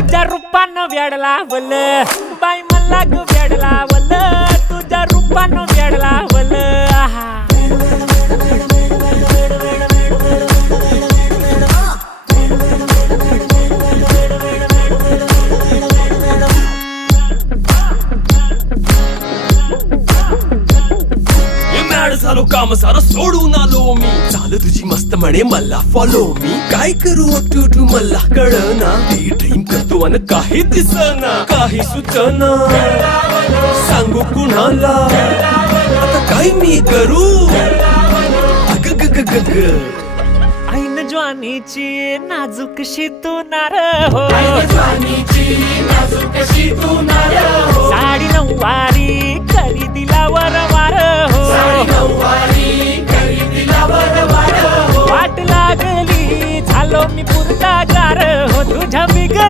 तुझ्या रूपानं वेड लावल बाई मला ग वेड लावल तुझ्या रूपानं वेड लावल आहा झालो काम सारं सोडून आलो मी चाल तुझी मस्त म्हणे मला फॉलो मी काय करू टू मला कळना ती ड्रीम करतो अन काही दिसना काही सुचना सांगू कुणाला आता काय मी करू अग ग ग ग ग ऐन ज्वानीची नाजूकशी तू नार हो साडी नऊवारी करी दिला वरवार हो वाट लागली झालो मी पुरता गार हो तुझ्या